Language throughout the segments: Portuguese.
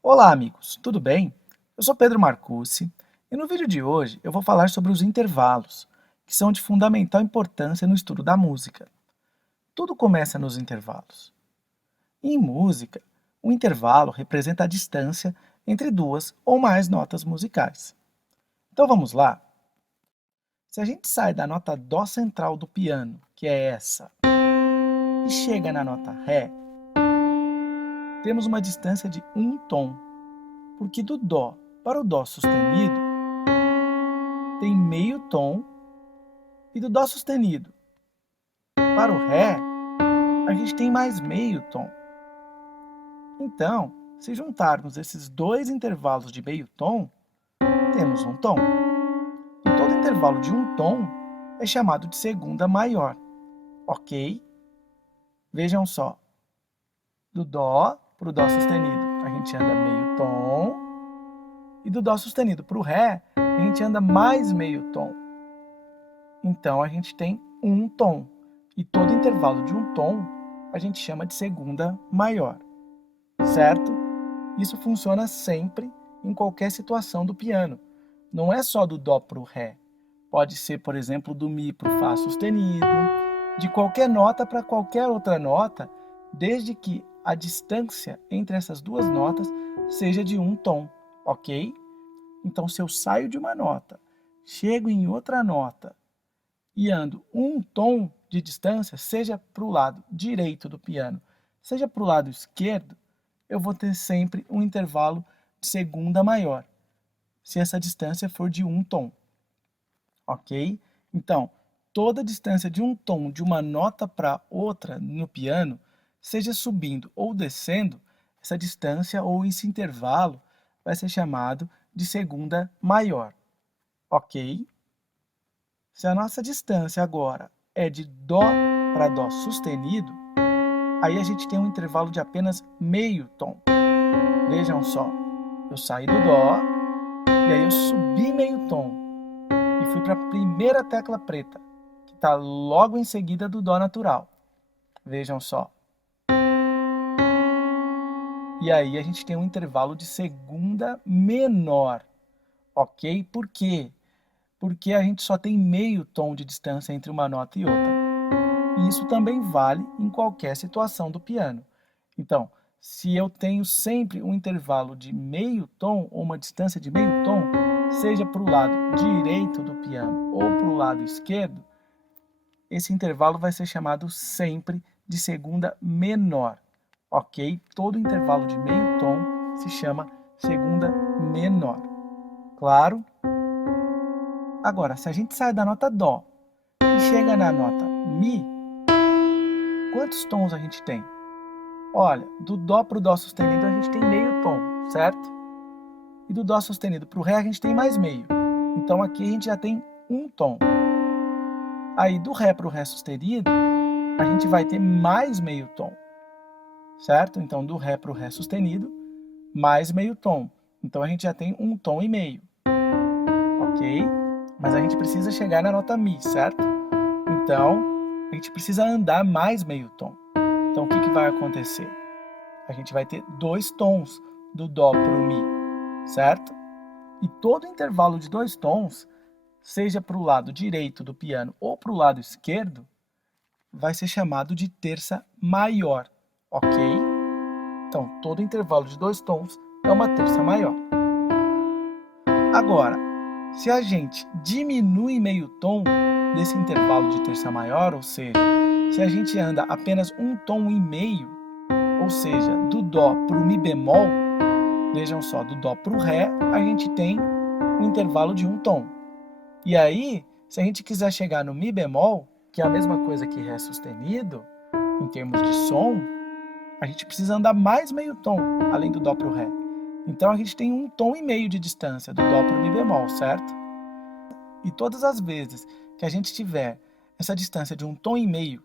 Olá, amigos, tudo bem? Eu sou Pedro Marcucci e no vídeo de hoje eu vou falar sobre os intervalos, que são de fundamental importância no estudo da música. Tudo começa nos intervalos. E em música, o intervalo representa a distância entre duas ou mais notas musicais. Então vamos lá? Se a gente sai da nota Dó central do piano, que é essa, e chega na nota Ré, temos uma distância de um tom, porque do Dó para o Dó sustenido tem meio tom e do Dó sustenido para o Ré, a gente tem mais meio tom. Então, se juntarmos esses dois intervalos de meio tom, temos um tom. E todo intervalo de um tom é chamado de segunda maior, ok? Vejam só, do Dó para o Dó sustenido, a gente anda meio tom, e do Dó sustenido para o Ré, a gente anda mais meio tom. Então, a gente tem um tom, e todo intervalo de um tom a gente chama de segunda maior, certo? Isso funciona sempre em qualquer situação do piano. Não é só do Dó para o Ré. Pode ser, por exemplo, do Mi para o Fá sustenido, de qualquer nota para qualquer outra nota, desde que a distância entre essas duas notas seja de um tom, ok? Então, se eu saio de uma nota, chego em outra nota e ando um tom de distância, seja para o lado direito do piano, seja para o lado esquerdo, eu vou ter sempre um intervalo de segunda maior, se essa distância for de um tom, ok? Então, toda distância de um tom de uma nota para outra no piano, seja subindo ou descendo, essa distância ou esse intervalo vai ser chamado de segunda maior, ok? Se a nossa distância agora é de Dó para Dó sustenido, aí a gente tem um intervalo de apenas meio tom. Vejam só, eu saí do Dó, e aí eu subi meio tom e fui para a primeira tecla preta, que está logo em seguida do Dó natural. Vejam só. E aí a gente tem um intervalo de segunda menor, ok? Por quê? Porque a gente só tem meio tom de distância entre uma nota e outra. E isso também vale em qualquer situação do piano. Então, se eu tenho sempre um intervalo de meio tom ou uma distância de meio tom, seja para o lado direito do piano ou para o lado esquerdo, esse intervalo vai ser chamado sempre de segunda menor, ok? Todo intervalo de meio tom se chama segunda menor, claro? Agora, se a gente sai da nota Dó e chega na nota Mi, quantos tons a gente tem? Olha, do Dó para o Dó sustenido a gente tem meio tom, certo? E do Dó sustenido para o Ré a gente tem mais meio. Então aqui a gente já tem um tom. Aí do Ré para o Ré sustenido, a gente vai ter mais meio tom, certo? Então do Ré para o Ré sustenido, mais meio tom. Então a gente já tem um tom e meio, ok? Mas a gente precisa chegar na nota Mi, certo? Então a gente precisa andar mais meio tom. Então o que vai acontecer? A gente vai ter dois tons do Dó para o Mi, certo? E todo intervalo de dois tons, seja para o lado direito do piano ou para o lado esquerdo, vai ser chamado de terça maior, ok? Então, todo intervalo de dois tons é uma terça maior. Agora, se a gente diminui meio tom desse intervalo de terça maior, ou seja, se a gente anda apenas um tom e meio, ou seja, do Dó para o Mi bemol, vejam só, do Dó para o Ré, a gente tem um intervalo de um tom. E aí, se a gente quiser chegar no Mi bemol, que é a mesma coisa que Ré sustenido, em termos de som, a gente precisa andar mais meio tom, além do Dó para o Ré. Então a gente tem um tom e meio de distância do Dó para o Mi bemol, certo? E todas as vezes que a gente tiver essa distância de um tom e meio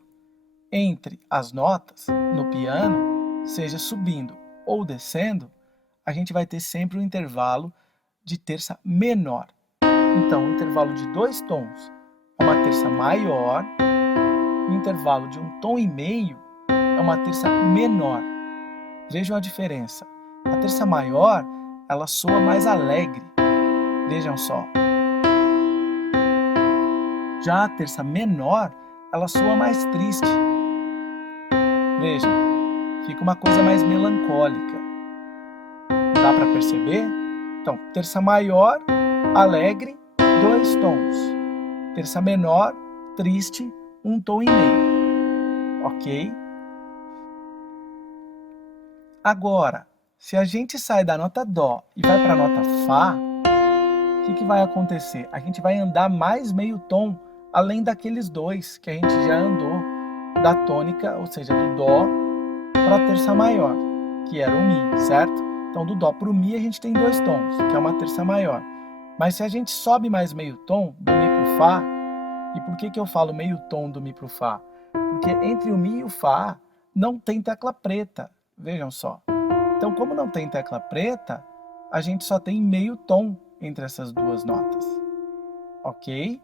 entre as notas no piano, seja subindo ou descendo, a gente vai ter sempre um intervalo de terça menor. Então, o intervalo de dois tons é uma terça maior, o intervalo de um tom e meio é uma terça menor. Vejam a diferença. A terça maior, ela soa mais alegre. Vejam só. Já a terça menor, ela soa mais triste. Vejam, fica uma coisa mais melancólica. Dá para perceber? Então, terça maior, alegre, 2 tons. Terça menor, triste, 1 tom e meio. Ok? Agora, se a gente sai da nota Dó e vai para a nota Fá, o que vai acontecer? A gente vai andar mais meio tom, além daqueles 2 que a gente já andou da tônica, ou seja, do Dó para a terça maior, que era o Mi, certo? Então, do Dó para o Mi a gente tem 2 tons, que é uma terça maior. Mas se a gente sobe mais meio tom, do Mi para o Fá, e por que eu falo meio tom do Mi para o Fá? Porque entre o Mi e o Fá não tem tecla preta, vejam só. Então, como não tem tecla preta, a gente só tem meio tom entre essas duas notas, ok?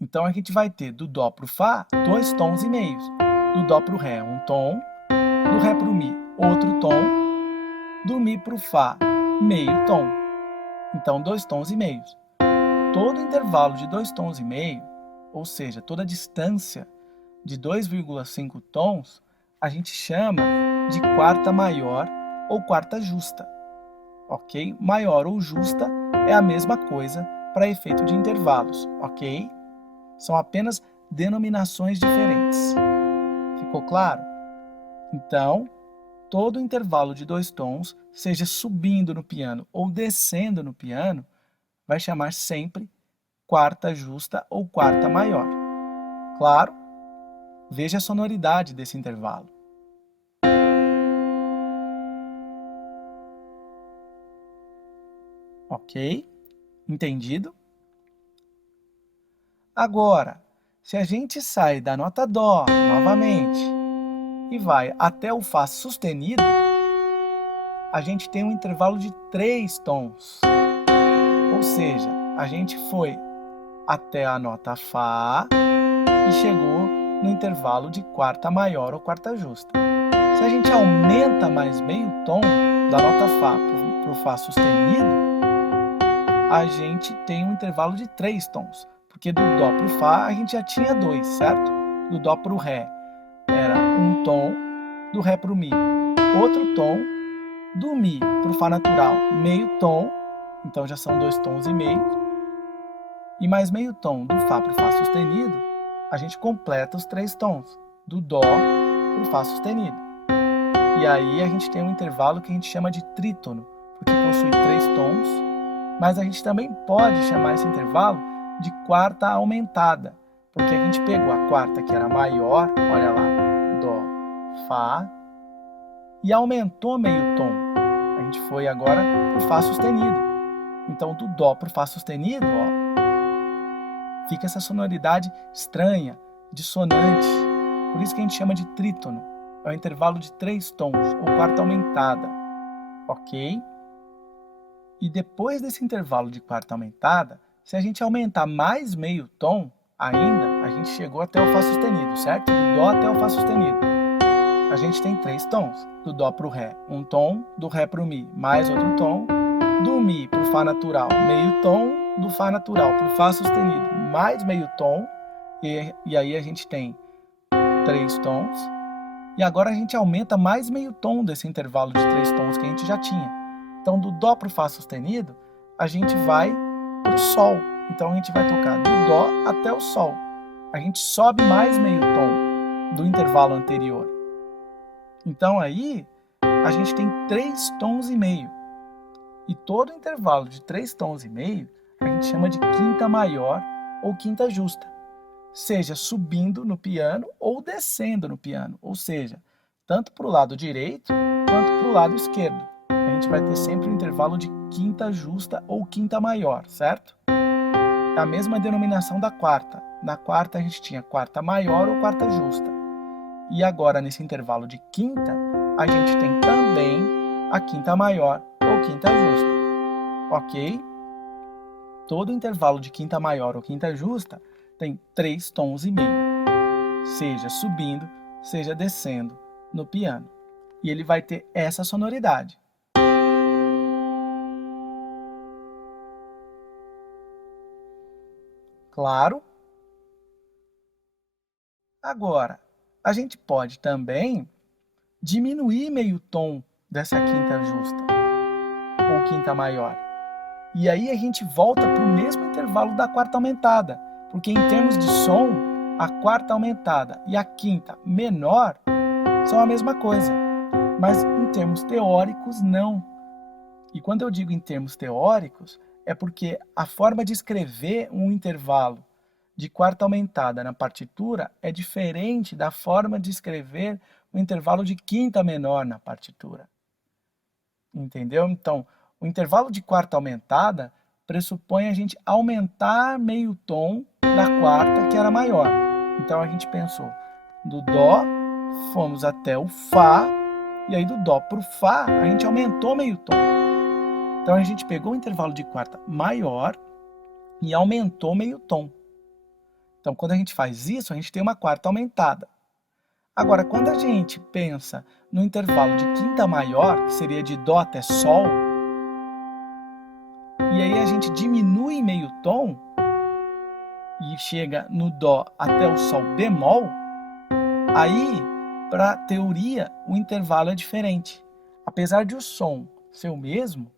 Então, a gente vai ter do Dó para o Fá 2 tons e meios. Do Dó para o Ré, 1 tom. Do Ré para o Mi, outro tom. Do Mi para o Fá, meio tom. Então, 2 tons e meios. Todo intervalo de 2 tons e meio, ou seja, toda a distância de 2,5 tons, a gente chama de quarta maior ou quarta justa. Ok? Maior ou justa é a mesma coisa para efeito de intervalos, ok? São apenas denominações diferentes. Ficou claro? Então, todo intervalo de 2 tons, seja subindo no piano ou descendo no piano, vai chamar sempre quarta justa ou quarta maior. Claro? Veja a sonoridade desse intervalo. Ok? Entendido? Agora, se a gente sai da nota Dó novamente e vai até o Fá sustenido, a gente tem um intervalo de 3 tons. Ou seja, a gente foi até a nota Fá e chegou no intervalo de quarta maior ou quarta justa. Se a gente aumenta mais meio tom da nota Fá para o Fá sustenido, a gente tem um intervalo de 3 tons. Porque do Dó para o Fá a gente já tinha 2, certo? Do Dó para o Ré era 1 tom, do Ré para o Mi outro tom, do Mi para o Fá natural meio tom, então já são 2 tons e meio, e mais meio tom do Fá para o Fá sustenido, a gente completa os 3 tons, do Dó para o Fá sustenido. E aí a gente tem um intervalo que a gente chama de trítono, porque possui 3 tons, mas a gente também pode chamar esse intervalo de quarta aumentada, porque a gente pegou a quarta que era maior, olha lá, Dó, Fá, e aumentou meio tom. A gente foi agora para o Fá sustenido. Então, do Dó para o Fá sustenido, ó, fica essa sonoridade estranha, dissonante. Por isso que a gente chama de trítono. É um intervalo de 3 tons, ou quarta aumentada. Ok? E depois desse intervalo de quarta aumentada, se a gente aumentar mais meio tom ainda, a gente chegou até o Fá sustenido, certo? Do Dó até o Fá sustenido. A gente tem 3 tons. Do Dó para o Ré, 1 tom. Do Ré para o Mi, mais outro tom. Do Mi para o Fá natural, meio tom. Do Fá natural para o Fá sustenido, mais meio tom. E aí a gente tem 3 tons. E agora a gente aumenta mais meio tom desse intervalo de 3 tons que a gente já tinha. Então, do Dó para o Fá sustenido, a gente vai para o Sol. Então, a gente vai tocar do Dó até o Sol. A gente sobe mais meio tom do intervalo anterior. Então, aí, a gente tem 3 tons e meio. E todo intervalo de 3 tons e meio, a gente chama de quinta maior ou quinta justa. Seja subindo no piano ou descendo no piano. Ou seja, tanto para o lado direito quanto para o lado esquerdo. A gente vai ter sempre um intervalo de quinta justa ou quinta maior, certo? É a mesma denominação da quarta. Na quarta a gente tinha quarta maior ou quarta justa. E agora nesse intervalo de quinta, a gente tem também a quinta maior ou quinta justa. Ok? Todo intervalo de quinta maior ou quinta justa tem 3 tons e meio. Seja subindo, seja descendo no piano. e ele vai ter essa sonoridade. Claro. Agora, a gente pode também diminuir meio tom dessa quinta justa, ou quinta maior. E aí a gente volta para o mesmo intervalo da quarta aumentada, porque em termos de som, a quarta aumentada e a quinta menor são a mesma coisa, mas em termos teóricos não. E quando eu digo em termos teóricos, é porque a forma de escrever um intervalo de quarta aumentada na partitura é diferente da forma de escrever um intervalo de quinta menor na partitura. Entendeu? Então, o intervalo de quarta aumentada pressupõe a gente aumentar meio tom da quarta, que era maior. Então a gente pensou do Dó, fomos até o Fá, e aí do Dó para o Fá a gente aumentou meio tom. Então a gente pegou o intervalo de quarta maior e aumentou meio tom. Então quando a gente faz isso, a gente tem uma quarta aumentada. Agora, quando a gente pensa no intervalo de quinta maior, que seria de Dó até Sol, e aí a gente diminui meio tom e chega no Dó até o Sol bemol, aí, para a teoria, o intervalo é diferente. Apesar de o som ser o mesmo,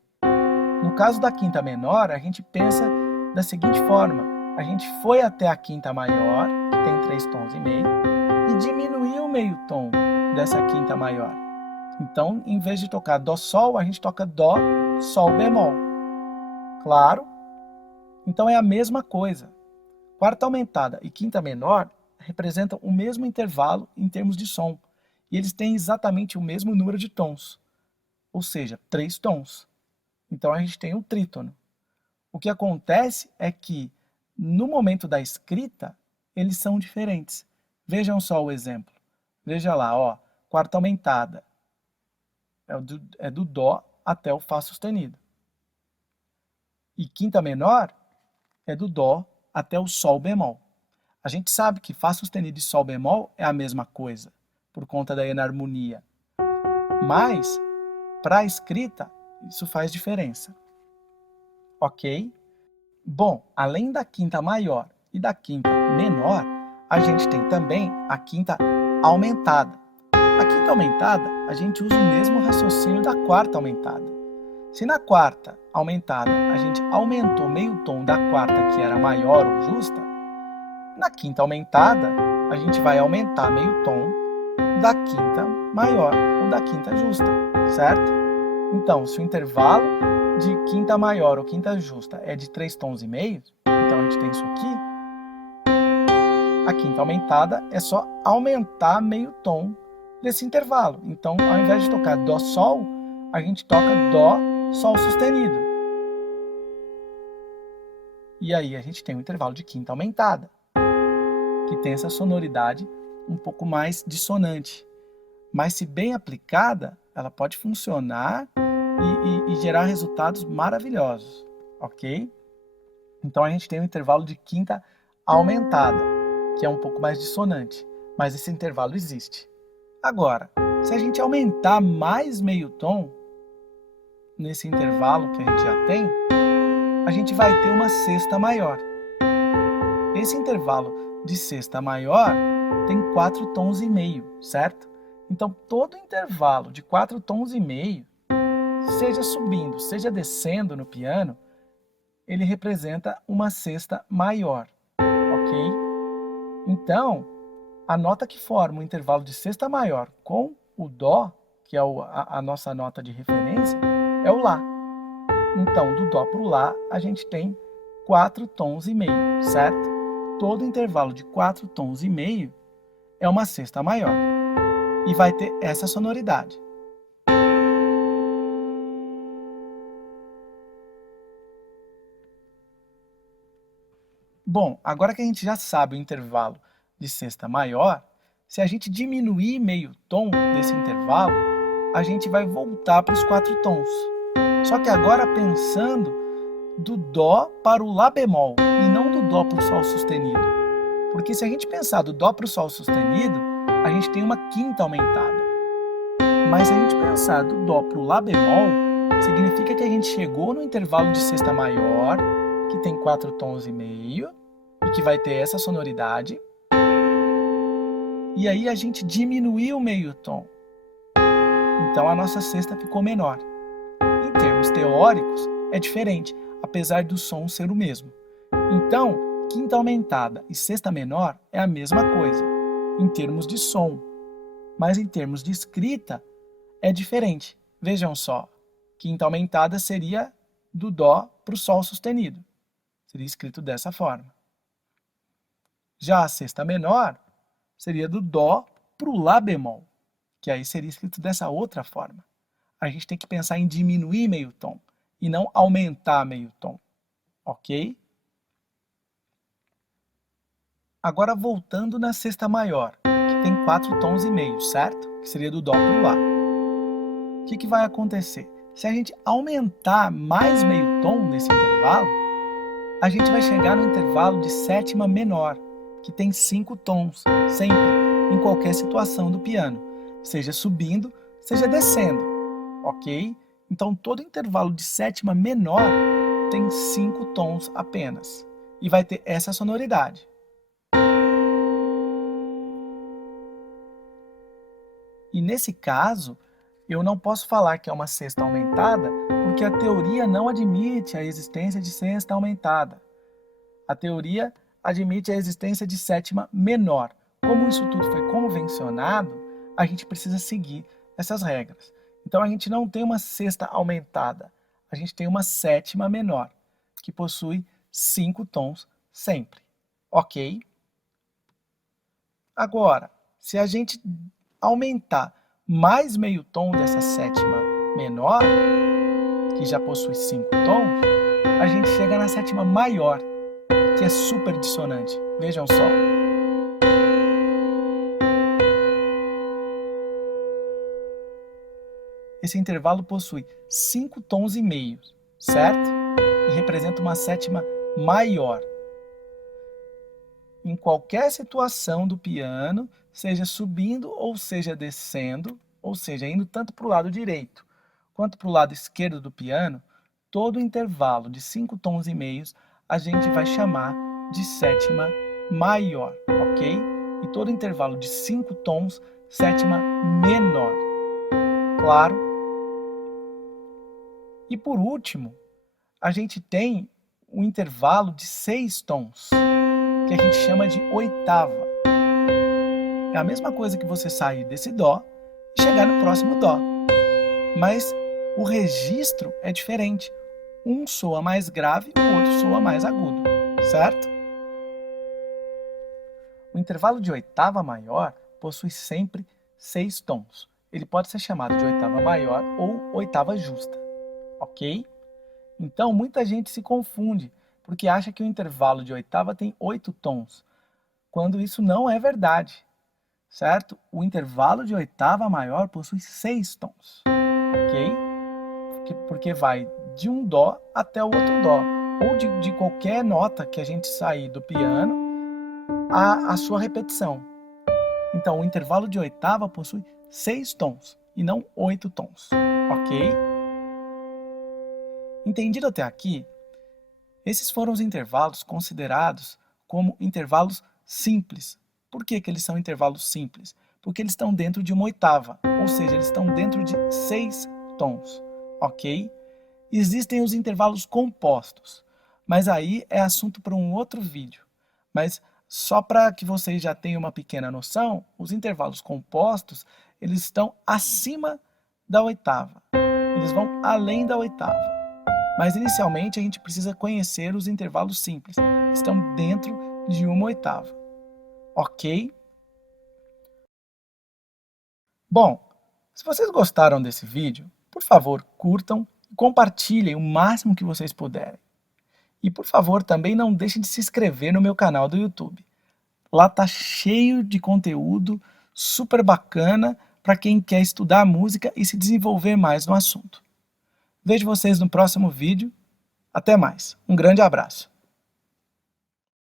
no caso da quinta menor, a gente pensa da seguinte forma: a gente foi até a quinta maior, que tem 3 tons e meio, e diminuiu o meio tom dessa quinta maior. Então, em vez de tocar Dó Sol, a gente toca Dó Sol bemol. Claro? Então é a mesma coisa. Quarta aumentada e quinta menor representam o mesmo intervalo em termos de som, e eles têm exatamente o mesmo número de tons, ou seja, 3 tons. Então a gente tem um trítono. O que acontece é que, no momento da escrita, eles são diferentes. Vejam só o exemplo. Veja lá, ó, quarta aumentada é do Dó até o Fá sustenido. E quinta menor é do Dó até o Sol bemol. A gente sabe que Fá sustenido e Sol bemol é a mesma coisa, por conta da enarmonia. Mas, para a escrita, isso faz diferença. Ok? Bom, além da quinta maior e da quinta menor, a gente tem também a quinta aumentada. A quinta aumentada, a gente usa o mesmo raciocínio da quarta aumentada. Se na quarta aumentada a gente aumentou meio tom da quarta, que era maior ou justa, na quinta aumentada a gente vai aumentar meio tom da quinta maior ou da quinta justa, certo? Então, se o intervalo de quinta maior ou quinta justa é de 3 tons e meio, então a gente tem isso aqui, a quinta aumentada é só aumentar meio tom desse intervalo. Então, ao invés de tocar Dó Sol, a gente toca Dó Sol sustenido. E aí a gente tem um intervalo de quinta aumentada, que tem essa sonoridade um pouco mais dissonante. Mas se bem aplicada, ela pode funcionar e gerar resultados maravilhosos, ok? Então a gente tem um intervalo de quinta aumentada, que é um pouco mais dissonante, mas esse intervalo existe. Agora, se a gente aumentar mais meio tom, nesse intervalo que a gente já tem, a gente vai ter uma sexta maior. Esse intervalo de sexta maior tem 4 tons e meio, certo? Então, todo intervalo de 4 tons e meio, seja subindo, seja descendo no piano, ele representa uma sexta maior, ok? Então, a nota que forma o intervalo de sexta maior com o Dó, que é a nossa nota de referência, é o Lá. Então, do Dó para o Lá, a gente tem 4 tons e meio, certo? Todo intervalo de 4 tons e meio é uma sexta maior e vai ter essa sonoridade. Bom, agora que a gente já sabe o intervalo de sexta maior, se a gente diminuir meio tom desse intervalo, a gente vai voltar para os 4 tons. Só que agora pensando do Dó para o Lá bemol e não do Dó para o Sol sustenido. Porque se a gente pensar do Dó para o Sol sustenido, a gente tem uma quinta aumentada. Mas se a gente pensar do Dó para o Lá bemol, significa que a gente chegou no intervalo de sexta maior, que tem 4 tons e meio, e que vai ter essa sonoridade. E aí a gente diminuiu meio tom. Então a nossa sexta ficou menor. Em termos teóricos, é diferente, apesar do som ser o mesmo. Então, quinta aumentada e sexta menor é a mesma coisa, em termos de som. Mas em termos de escrita, é diferente. Vejam só, quinta aumentada seria do Dó para o Sol sustenido. Seria escrito dessa forma. Já a sexta menor seria do Dó para o Lá bemol, que aí seria escrito dessa outra forma. A gente tem que pensar em diminuir meio tom e não aumentar meio tom, ok? Agora voltando na sexta maior, que tem 4 tons e meio, certo? Que seria do Dó para o Lá. O que vai acontecer? Se a gente aumentar mais meio tom nesse intervalo, a gente vai chegar no intervalo de sétima menor, que tem 5 tons, sempre, em qualquer situação do piano, seja subindo, seja descendo, ok? Então todo intervalo de sétima menor tem 5 tons apenas, e vai ter essa sonoridade. E nesse caso, eu não posso falar que é uma sexta aumentada, porque a teoria não admite a existência de sexta aumentada. A teoria admite a existência de sétima menor. Como isso tudo foi convencionado, a gente precisa seguir essas regras. Então a gente não tem uma sexta aumentada, a gente tem uma sétima menor, que possui 5 tons sempre, ok? Agora, se a gente aumentar mais meio tom dessa sétima menor, que já possui 5 tons, a gente chega na sétima maior, que é super dissonante. Vejam só. Esse intervalo possui 5 tons e meio, certo? E representa uma sétima maior. Em qualquer situação do piano, seja subindo ou seja descendo, ou seja, indo tanto para o lado direito quanto para o lado esquerdo do piano, todo intervalo de 5 tons e meios a gente vai chamar de sétima maior, ok? E todo intervalo de 5 tons, sétima menor. Claro? E por último, a gente tem um intervalo de 6 tons, que a gente chama de oitava. É a mesma coisa que você sair desse Dó e chegar no próximo Dó. Mas o registro é diferente. Um soa mais grave, o outro soa mais agudo, certo? O intervalo de oitava maior possui sempre 6 tons. Ele pode ser chamado de oitava maior ou oitava justa, ok? Então muita gente se confunde, porque acha que o intervalo de oitava tem 8 tons, quando isso não é verdade, certo? O intervalo de oitava maior possui 6 tons, ok? Porque vai de um Dó até o outro Dó, ou de qualquer nota que a gente sair do piano, a sua repetição. Então o intervalo de oitava possui 6 tons, e não 8 tons, ok? Entendido até aqui? Esses foram os intervalos considerados como intervalos simples. Por que eles são intervalos simples? Porque eles estão dentro de uma oitava, ou seja, eles estão dentro de 6 tons, ok? Existem os intervalos compostos, mas aí é assunto para um outro vídeo. Mas só para que vocês já tenham uma pequena noção, os intervalos compostos, eles estão acima da oitava, eles vão além da oitava. Mas inicialmente a gente precisa conhecer os intervalos simples, que estão dentro de uma oitava, ok? Bom, se vocês gostaram desse vídeo, por favor, curtam e compartilhem o máximo que vocês puderem. E por favor, também não deixem de se inscrever no meu canal do YouTube. Lá tá cheio de conteúdo super bacana para quem quer estudar música e se desenvolver mais no assunto. Vejo vocês no próximo vídeo. Até mais. Um grande abraço.